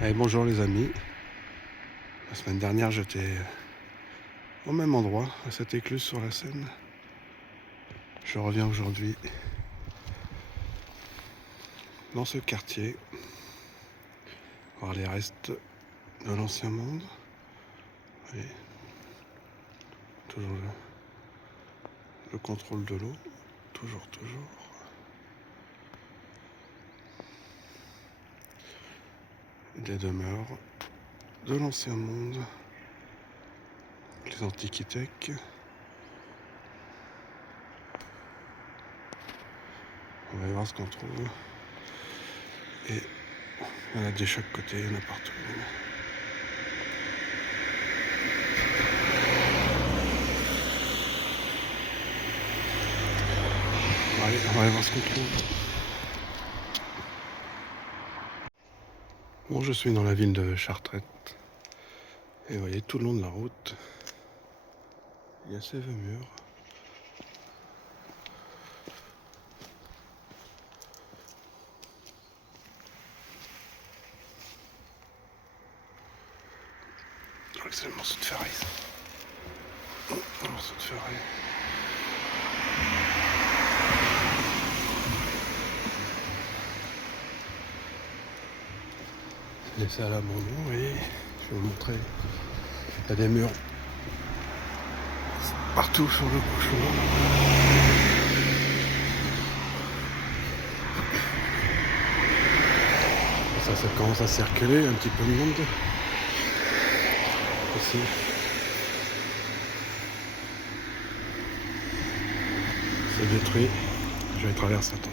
Allez, bonjour les amis. La semaine dernière, j'étais au même endroit, à cette écluse sur la Seine. Je reviens aujourd'hui dans ce quartier, voir les restes de l'ancien monde. Et toujours le contrôle de l'eau, toujours. Des demeures de l'ancien monde, les antiquitèques. On va voir ce qu'on trouve. Et il y en a de chaque côté, il y en a partout. On va aller voir ce qu'on trouve. Bon, je suis dans la ville de Chartrette. Et vous voyez, tout le long de la route, il y a ces vieux murs. Je crois que c'est le morceau de ferraille, ça. Un morceau de ferraille. C'est laissé à l'abandon, et je vais vous montrer. Il y a des murs partout sur le bouchon. Ça commence à circuler, un petit peu de monde. Ici. C'est détruit. Je vais traverser, attends.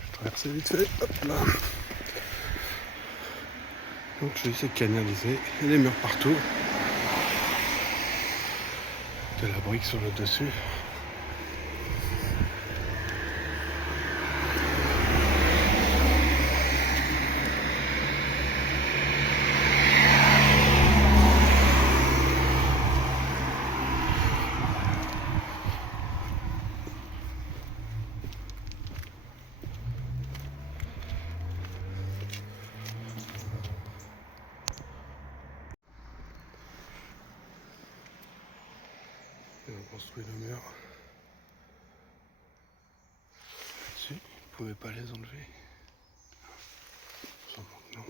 Je vais traverser vite fait. Hop là. Donc je vais essayer de canaliser. Il y a des murs partout. De la brique sur le dessus. Et on construit le mur. Là-dessus, ils ne pouvaient pas les enlever. Sans manque, non.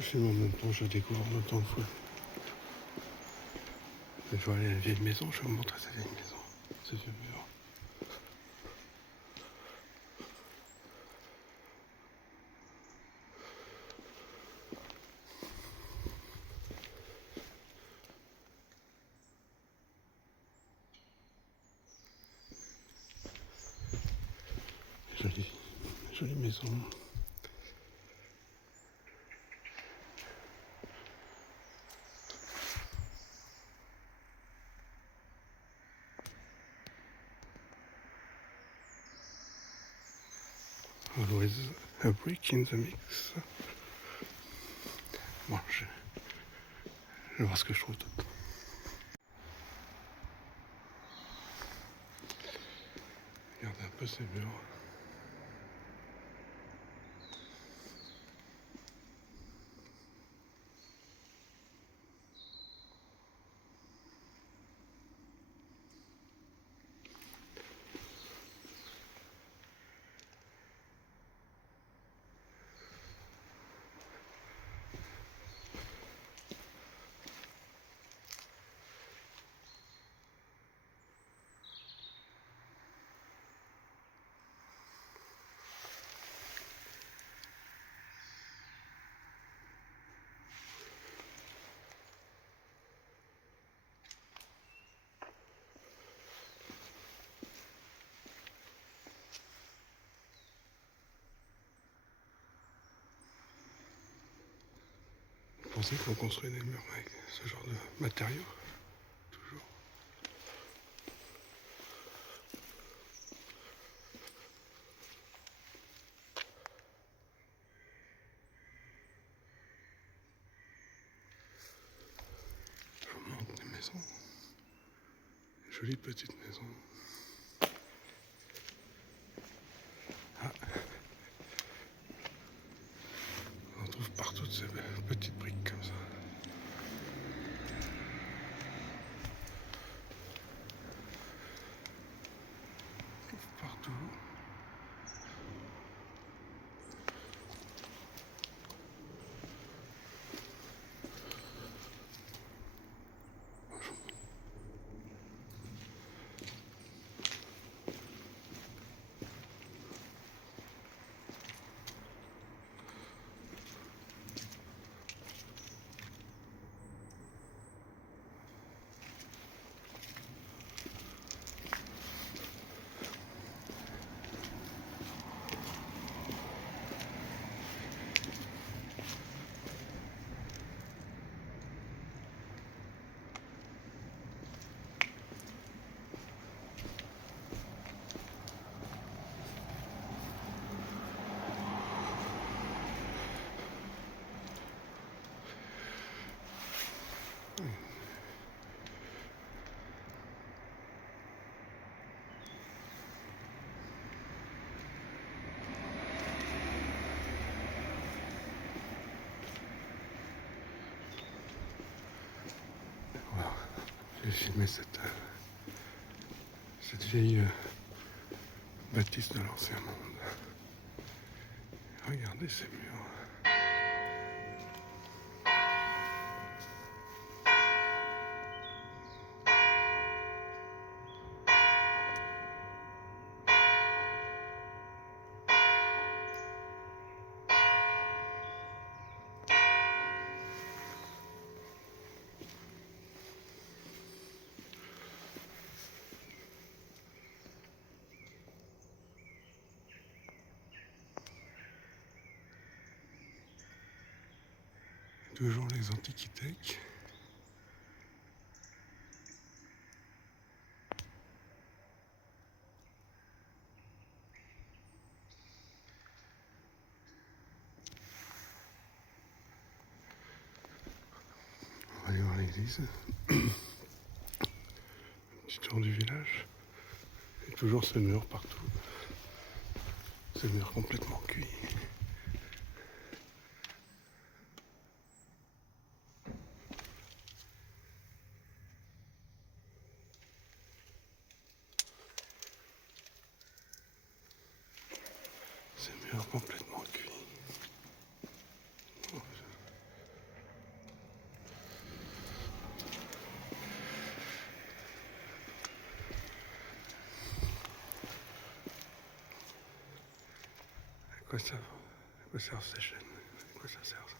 Je filme en même temps, je découvre en même temps le fouet. Je vais aller à la vieille maison, je vais vous montrer cette vieille maison. Ce vieux mur. Jolie maison. Always a brick in the mix. Bon, je vais voir ce que je trouve d'autre. Regardez un peu ces murs. pensez qu'on construit des murs avec ce genre de matériaux? Toujours. Je vous montre des maisons. Jolie petite maison. Ah. On trouve partout de ces petites briques comme ça. On trouve partout. Voilà. J'ai filmé cette vieille bâtisse de l'ancien monde. Regardez ces murs. Toujours les antiquitech. On va aller voir l'église. Petit tour du village. Et toujours ce mur partout. Ce mur complètement cuit. Ces murs complètement cuits. À quoi servent ces chaînes? À quoi ça sert ça?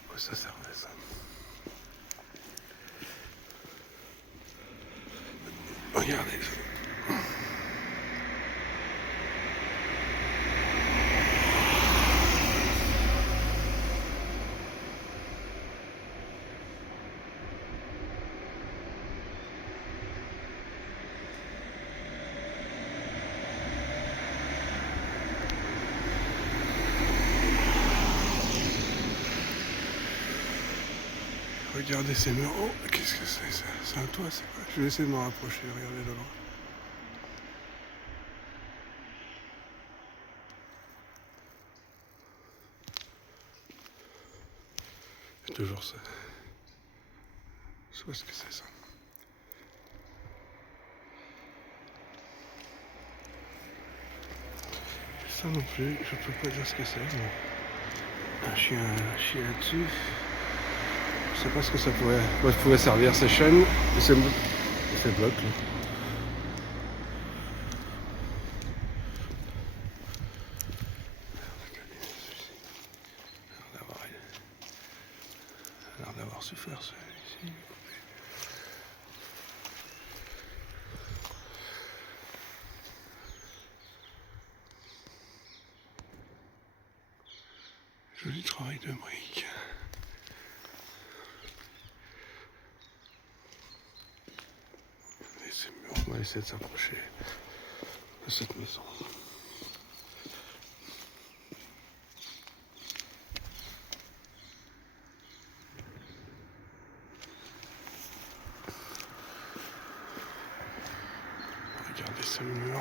À quoi ça servait ça? Regardez. Regardez ces murs. Oh, qu'est-ce que c'est ça? C'est un toit, c'est quoi? Je vais essayer de m'en rapprocher, regardez de loin. C'est toujours ça. Je sais pas ce que c'est ça. Ça non plus, je peux pas dire ce que c'est. Mais un chien là-dessus. Je sais pas ce que ça pouvait servir ces chaînes et ces blocs là. A l'air d'avoir su faire celui-ci. Joli travail de briques. Et ces murs, on va essayer de s'approcher de cette maison. Regardez ce mur.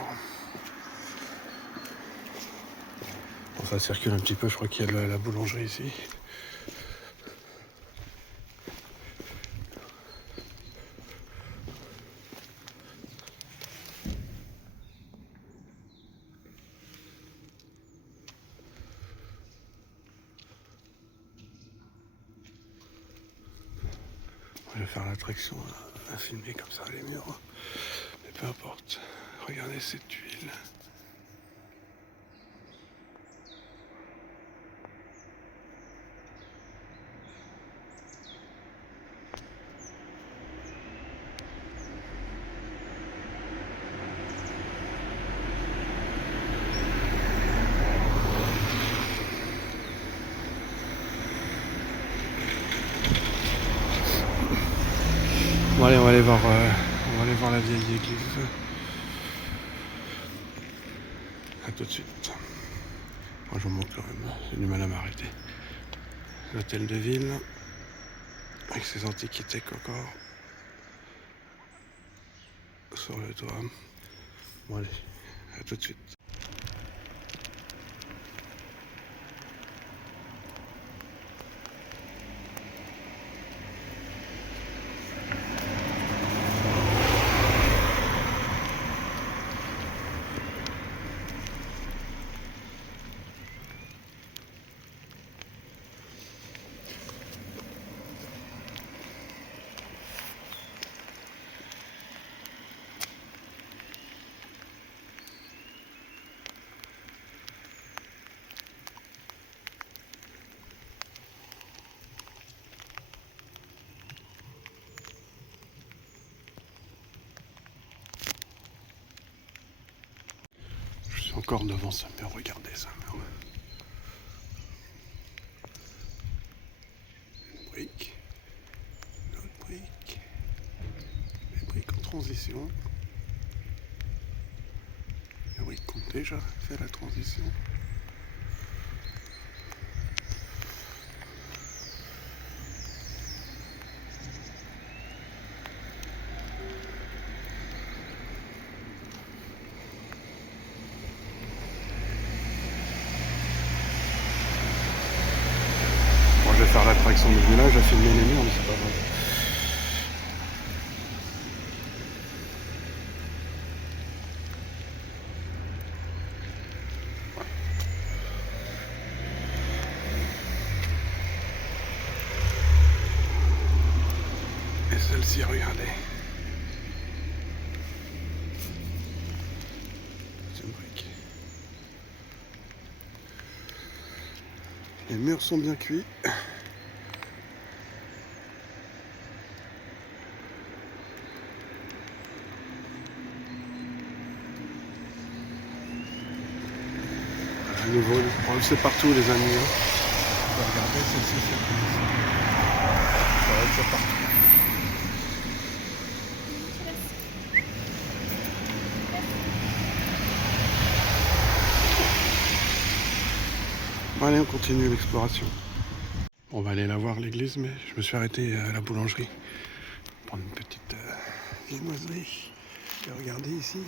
Bon, ça circule un petit peu, je crois qu'il y a la boulangerie ici. Je vais faire l'attraction à filmer comme ça les murs. Mais peu importe. Regardez cette tuile. Bon allez, on va aller voir la vieille église. A tout de suite. Moi je vous montre quand même, j'ai du mal à m'arrêter. L'hôtel de ville, avec ses antiquités encore sur le toit. Bon allez, à tout de suite. Je suis encore devant ce mur, regardez ce mur. Une brique, une autre brique, des briques en transition. Les briques qui ont déjà fait la transition. Je vais faire l'attraction du village, à filmer les murs, mais c'est pas vrai. Et celle-ci, regardez. C'est une brique. Les murs sont bien cuits. À nouveau, on le sait partout les amis. Regardez, celle-ci, c'est comme ça. Ça va être ça partout. Bon, allez, on continue l'exploration. On va aller la voir l'église, mais je me suis arrêté à la boulangerie. Prendre une petite viennoiserie. Et regardez ici.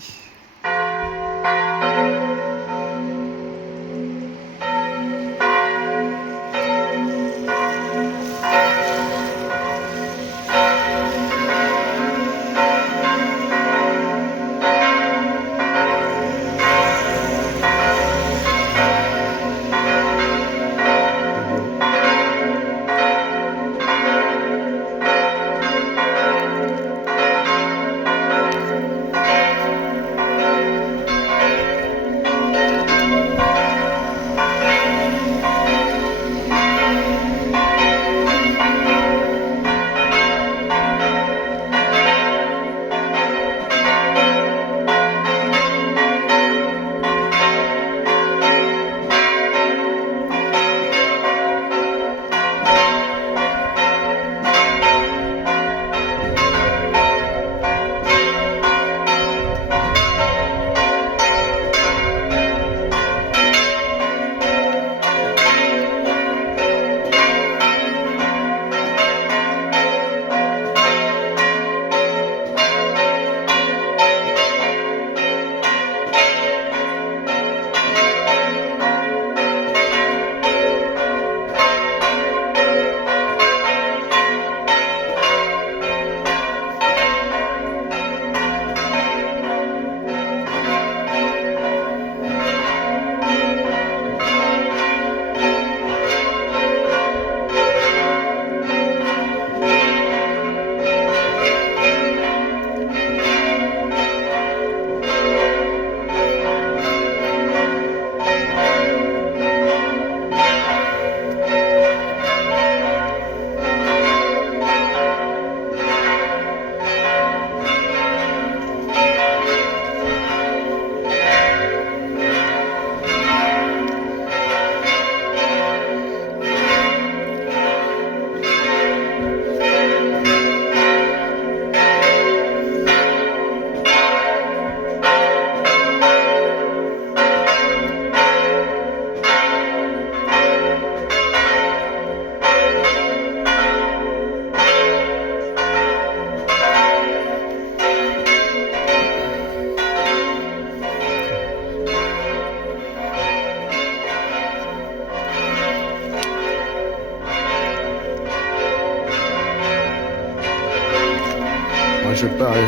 c'est pareil.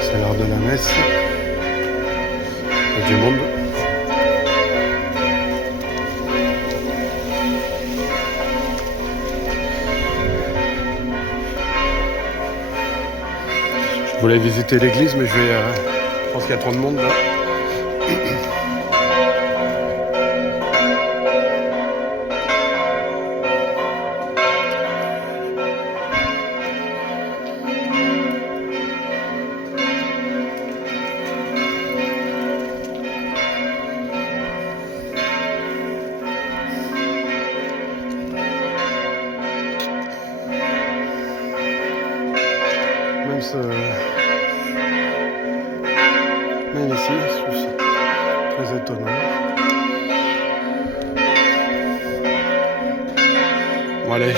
C'est l'heure de la messe. Il y a du monde. Je voulais visiter l'église, mais je pense qu'il y a trop de monde là. Même ici, je trouve ça très étonnant. Bon allez,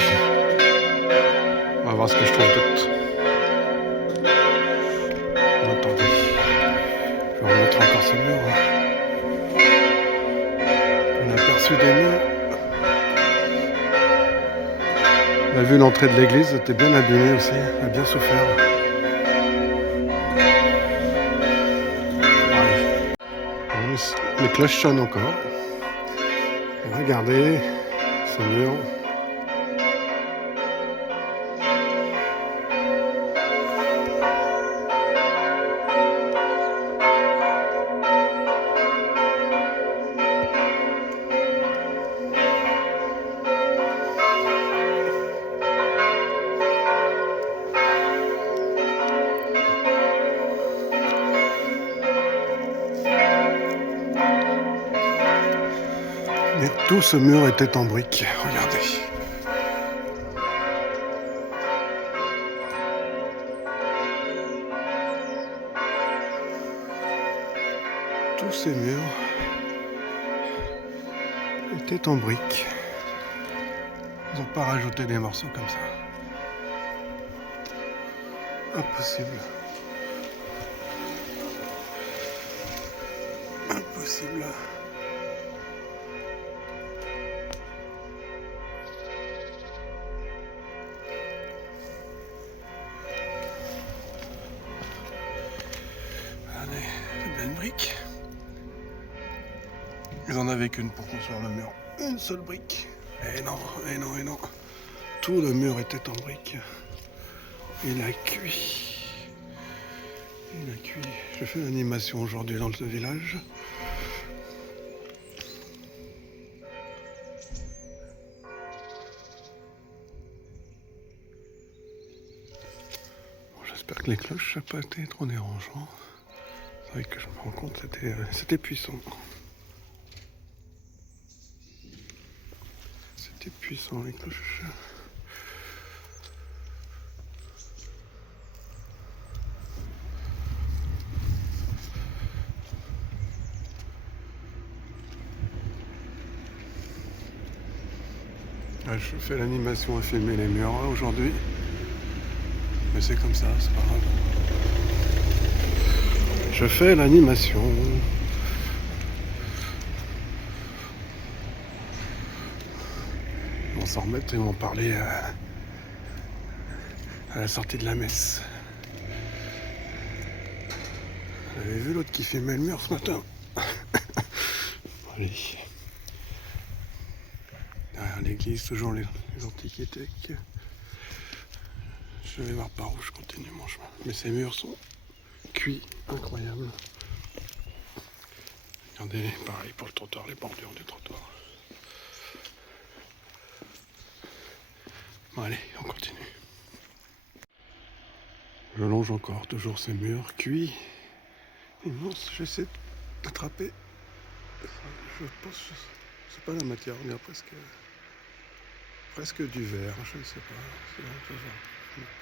on va voir ce que je trouve d'autre. Attendez, je vais remontrer encore ce mur. On a aperçu des murs. On a vu l'entrée de l'église, était bien abîmée aussi, elle a bien souffert. Les cloches sonnent encore. Et regardez ce mur. Mais tout ce mur était en briques, regardez. Tous ces murs étaient en briques. Ils n'ont pas rajouté des morceaux comme ça. Impossible. Impossible. Allez, c'est bien une brique. Ils en avaient qu'une pour construire le mur. Une seule brique. Et non, et non, et non. Tout le mur était en briques. Il a cuit. Il a cuit. Je fais l'animation aujourd'hui dans ce village. Bon, j'espère que les cloches n'ont pas été trop dérangeant. C'est vrai que je me rends compte, c'était puissant. C'était puissant les cloches. Je fais l'animation à filmer les murs aujourd'hui. Mais c'est comme ça, c'est pas grave. Je fais l'animation. On s'en remettre et on parler à la sortie de la messe. J'avais vu l'autre qui filmait le mur ce matin. Allez. Derrière l'église, toujours les antiquités. Je vais voir par où je continue mon chemin. Mais ces murs sont cuits, incroyables. Regardez, pareil pour le trottoir, les bordures du trottoir. Bon allez, on continue. Je longe encore, toujours ces murs cuits. Immense, j'essaie d'attraper. Je pense que c'est pas la matière, on dirait presque du verre, je ne sais pas. C'est un peu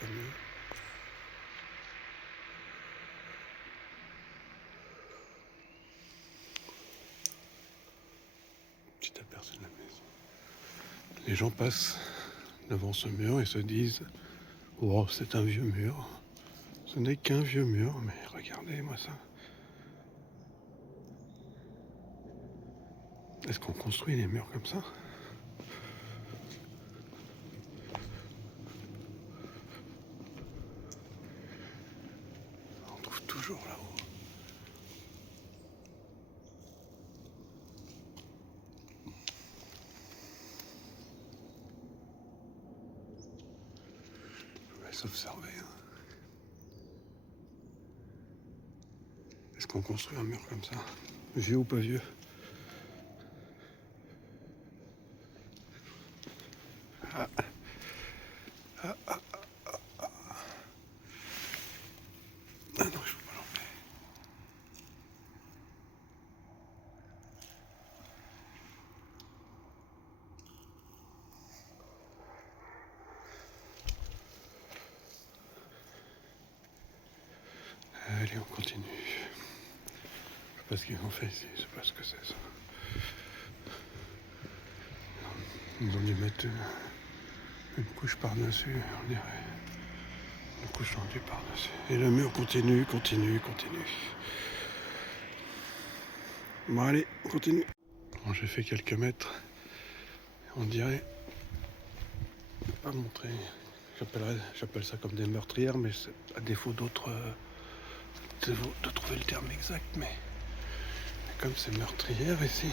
pas mieux. Petit aperçu de la maison. Les gens passent devant ce mur et se disent « Oh, c'est un vieux mur. » Ce n'est qu'un vieux mur, mais regardez-moi ça. Est-ce qu'on construit les murs comme ça? s'observer. Hein. Est-ce qu'on construit un mur comme ça? Vieux ou pas vieux? Ah. Ah, ah, ah, ah. Ah non, je peux pas l'emmener. Allez, on continue. Je sais pas ce qu'ils ont fait ici, je sais pas ce que c'est ça. Ils ont dû mettre une couche par-dessus, on dirait. Une couche tendue par-dessus. Et le mur continue. Bon allez, on continue. Bon, j'ai fait quelques mètres. On dirait, je vais pas montrer, j'appelle ça comme des meurtrières, mais c'est à défaut de trouver le terme exact, mais comme c'est meurtrière ici.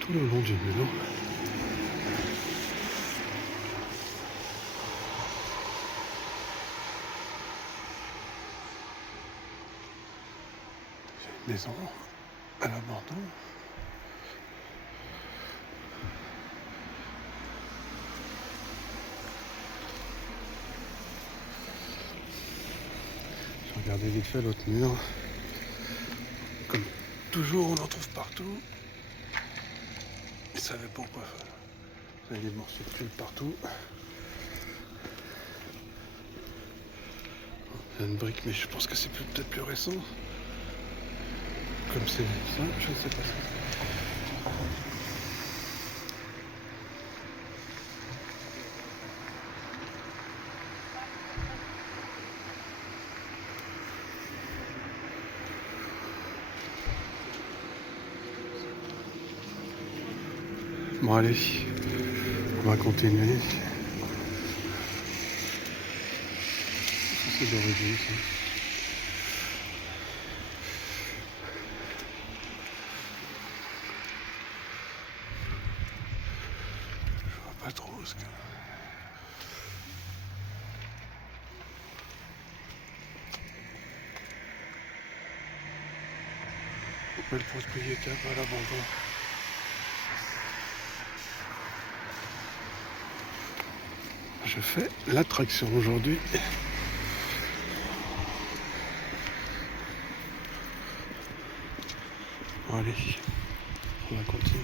Tout le long du mur. C'est une maison à l'abandon. J'ai regardé vite fait l'autre mur. Comme toujours, on en trouve partout. Je savais pourquoi. Il y a des morceaux de tuiles partout. Il y a une brique, mais je pense que c'est peut-être plus récent. Comme c'est ça, je ne sais pas. Bon allez, on va continuer. Ça c'est d'origine ça. Je vois pas trop ce que... Pourquoi le propriétaire va à l'abandon? Je fais l'attraction aujourd'hui. Allez, on va continuer.